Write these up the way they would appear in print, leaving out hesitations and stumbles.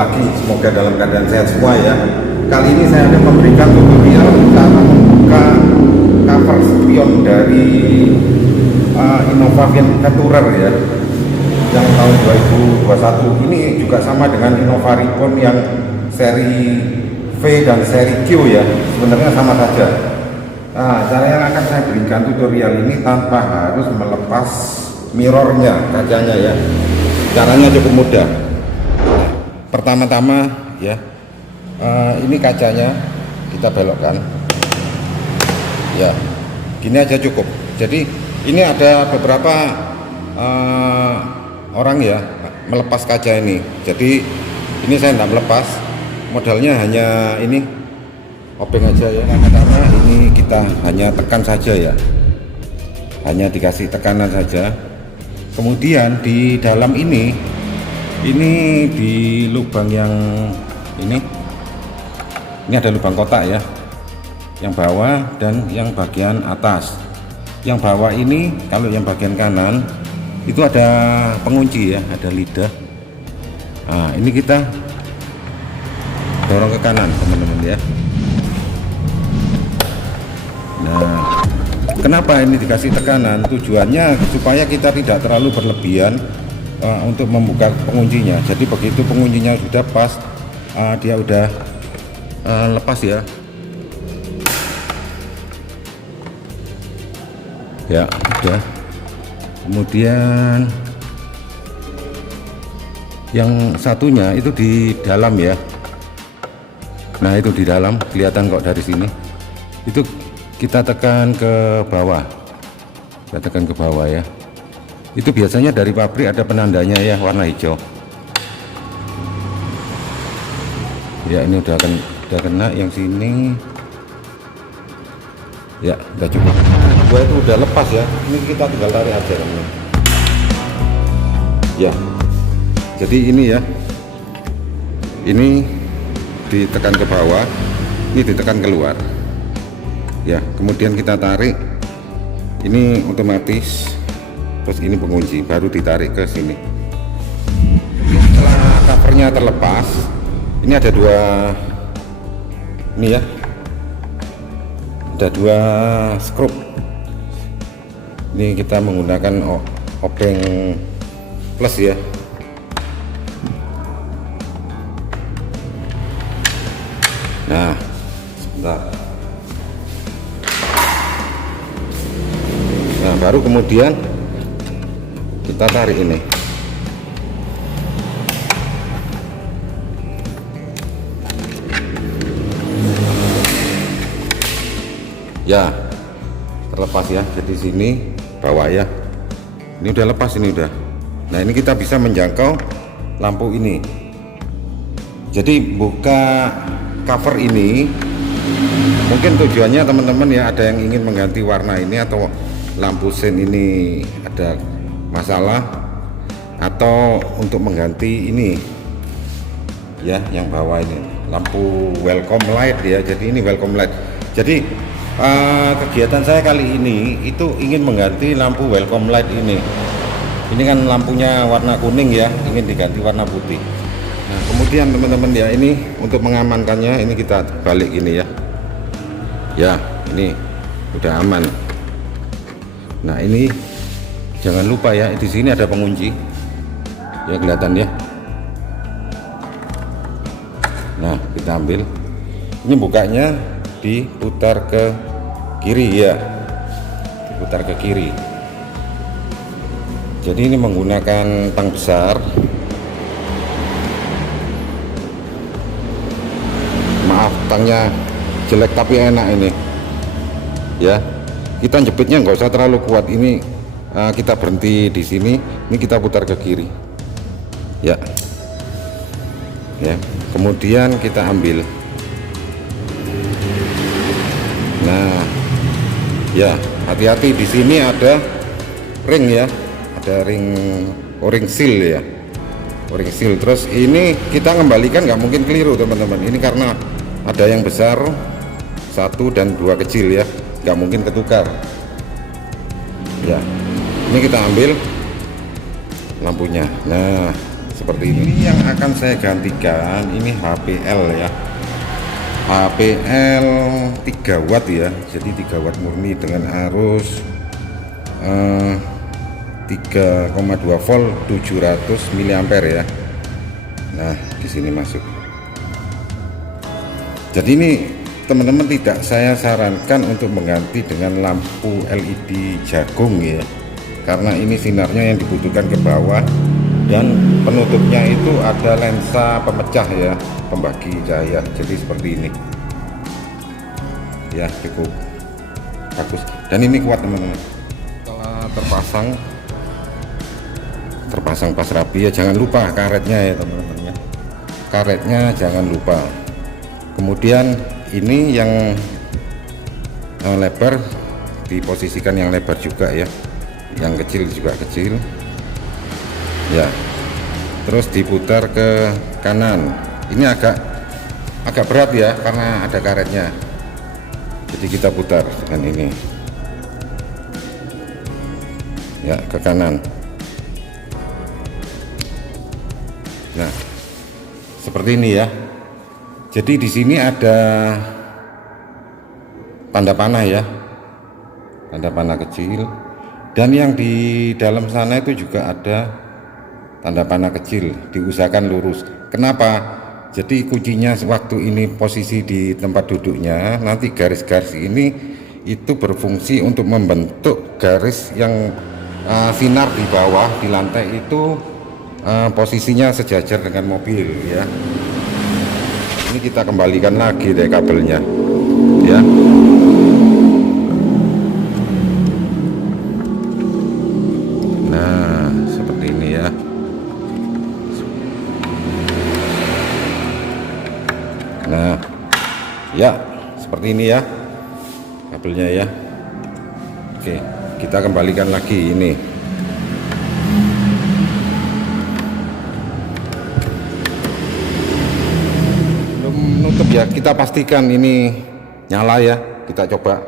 lagi, semoga dalam keadaan sehat semua ya. Kali ini saya akan memberikan tutorial cara membuka cover spion dari Innova Venturer ya, yang tahun 2021. Ini juga sama dengan Innova Reborn yang seri V dan seri Q ya, sebenarnya sama saja. Nah, cara yang akan saya berikan tutorial ini tanpa harus melepas mirrornya, kacanya ya. Caranya cukup mudah. Pertama-tama ya, ini kacanya kita belokkan ya, gini aja cukup. Jadi ini ada beberapa orang ya melepas kaca ini, jadi ini saya tidak melepas, modalnya hanya ini obeng aja ya. Pertama ini kita hanya tekan saja ya, hanya dikasih tekanan saja. Kemudian di dalam ini di lubang yang ini ada lubang kotak ya, yang bawah dan yang bagian atas. Yang bawah ini, kalau yang bagian kanan itu ada pengunci ya, ada lidah. Nah, ini kita dorong ke kanan teman-teman ya. Nah, kenapa ini dikasih tekanan? Tujuannya supaya kita tidak terlalu berlebihan untuk membuka penguncinya. Jadi begitu penguncinya sudah pas, dia udah lepas ya. Ya udah. Kemudian yang satunya itu di dalam ya. Nah, itu di dalam, kelihatan kok dari sini. Itu kita tekan ke bawah. Kita tekan ke bawah ya. Itu biasanya dari pabrik ada penandanya ya, warna hijau. Ya, ini udah kena yang sini. Ya, udah cukup. Dua itu udah lepas ya. Ini kita tinggal tarik aja teman-teman. Ya. Jadi ini ya. Ini ditekan ke bawah, ini ditekan keluar. Ya, kemudian kita tarik. Ini otomatis. Terus ini pengunci, baru ditarik ke sini. Setelah covernya terlepas, ini ada dua, ini ya, ada dua skrup. Ini kita menggunakan obeng plus ya. Nah, sebentar. Nah, baru kemudian kita tarik ini. Ya, terlepas ya. Jadi sini bawah ya. Ini udah lepas, ini udah. Nah, ini kita bisa menjangkau lampu ini. Jadi buka cover ini mungkin tujuannya teman-teman ya, ada yang ingin mengganti warna ini atau lampu sen ini ada masalah, atau untuk mengganti ini ya, yang bawah ini lampu welcome light ya. Jadi ini welcome light. Jadi kegiatan saya kali ini itu ingin mengganti lampu welcome light ini. Ini kan lampunya warna kuning ya, ingin diganti warna putih. Nah, kemudian teman-teman ya, ini untuk mengamankannya ini kita balik ini ya. Ya, ini udah aman. Nah, ini jangan lupa ya, di sini ada pengunci. Ya, kelihatan ya. Nah, kita ambil. Ini bukanya diputar ke kiri ya. Diputar ke kiri. Jadi ini menggunakan tang besar. Maaf, tangnya jelek tapi enak ini. Ya. Kita jepitnya nggak usah terlalu kuat. Ini kita berhenti di sini. Ini kita putar ke kiri. Ya. Ya. Kemudian kita ambil. Nah, ya, hati-hati di sini ada ring ya. Ada ring o-ring seal ya. O-ring seal. Terus ini kita kembalikan nggak mungkin keliru teman-teman. Ini karena ada yang besar satu dan dua kecil ya, nggak mungkin ketukar ya. Ini kita ambil lampunya. Nah, seperti ini. Yang akan saya gantikan ini HPL ya, HPL 3 watt ya, jadi 3 watt murni dengan arus 3,2 volt 700 mA ya. Nah, di sini masuk. Jadi ini teman-teman tidak saya sarankan untuk mengganti dengan lampu LED jagung ya, karena ini sinarnya yang dibutuhkan ke bawah, dan penutupnya itu ada lensa pemecah ya, pembagi cahaya. Jadi seperti ini ya, cukup bagus dan ini kuat teman-teman. Setelah terpasang pas rapi ya, jangan lupa karetnya ya teman-teman ya, karetnya jangan lupa. Kemudian ini yang lebar diposisikan yang lebar juga ya, yang kecil juga kecil ya, terus diputar ke kanan. Ini agak berat ya karena ada karetnya, jadi kita putar dengan ini ya, ke kanan. Nah, seperti ini ya. Jadi di sini ada tanda panah ya, tanda panah kecil, dan yang di dalam sana itu juga ada tanda panah kecil. Diusahakan lurus. Kenapa? Jadi kuncinya waktu ini posisi di tempat duduknya, nanti garis-garis ini itu berfungsi untuk membentuk garis yang sinar di bawah di lantai itu posisinya sejajar dengan mobil ya. Ini kita kembalikan lagi deh kabelnya ya. Nah, seperti ini ya. Nah, ya seperti ini ya kabelnya ya. Oke, kita kembalikan lagi ini. Belum nutup ya, kita pastikan ini nyala ya, kita coba.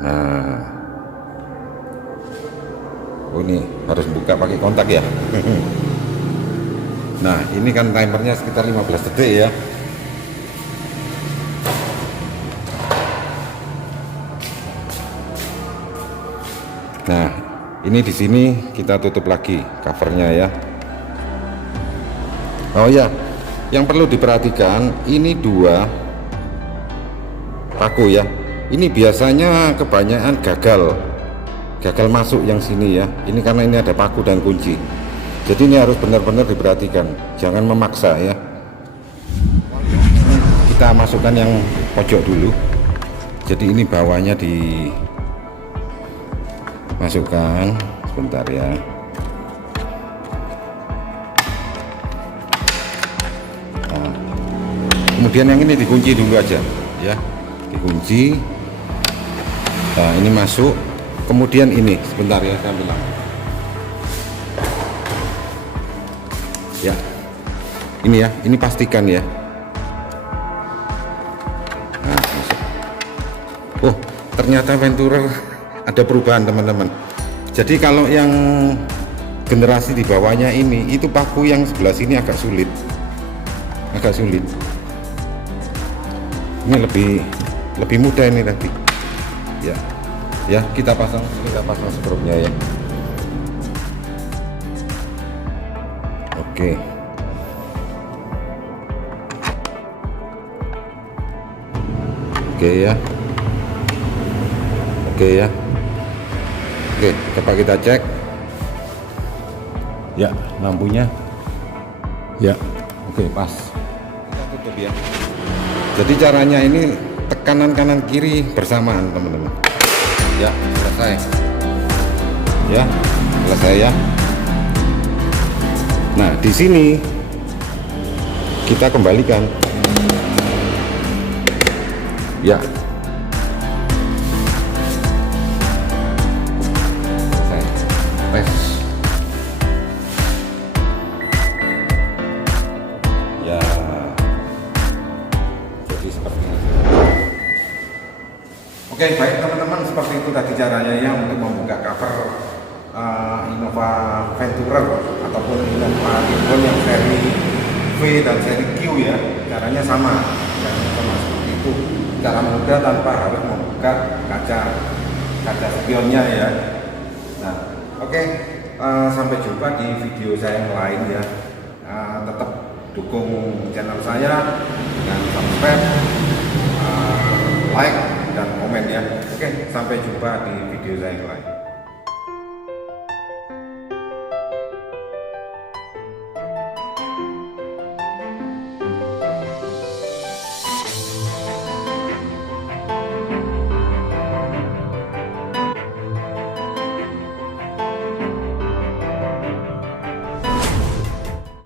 Nah, oh ini harus buka pakai kontak ya. Nah, ini kan timernya sekitar 15 detik ya. Nah, ini di sini kita tutup lagi covernya ya. Oh ya, yang perlu diperhatikan ini 2 paku ya. Ini biasanya kebanyakan gagal masuk yang sini ya. Ini karena ini ada paku dan kunci. Jadi ini harus benar-benar diperhatikan, jangan memaksa ya. Kita masukkan yang pojok dulu. Jadi ini bawahnya dimasukkan sebentar ya. Nah, kemudian yang ini dikunci dulu aja ya, dikunci. Nah, ini masuk. Kemudian ini sebentar ya, saya bilang. Ya, ini ya, ini pastikan ya. Nah, masuk. Oh, ternyata Venturer ada perubahan teman-teman. Jadi kalau yang generasi di bawahnya ini, itu paku yang sebelah sini agak sulit. Ini lebih mudah ini tadi. Ya, kita pasang skrupnya ya. Oke. Ya. Oke, coba kita cek. Ya, lampunya. Ya. Oke, pas. Kita tutup ya. Jadi caranya ini tekanan kanan kiri bersamaan, teman-teman. Ya, selesai. Ya, selesai ya. Nah, di sini kita kembalikan. Ya. Tes. Ya. Jadi seperti ini. Oke, baik teman-teman, seperti itu tadi caranya ya untuk membuka cover Innova Venturer ataupun Innova Gibbon yang seri V dan seri Q ya. Caranya sama seperti itu, cara mudah tanpa harus membuka kaca spionnya ya. Nah, oke, sampai jumpa di video saya yang lain ya. Tetap dukung channel saya dengan subscribe, like dan komen ya. Oke, sampai jumpa di video saya yang lain.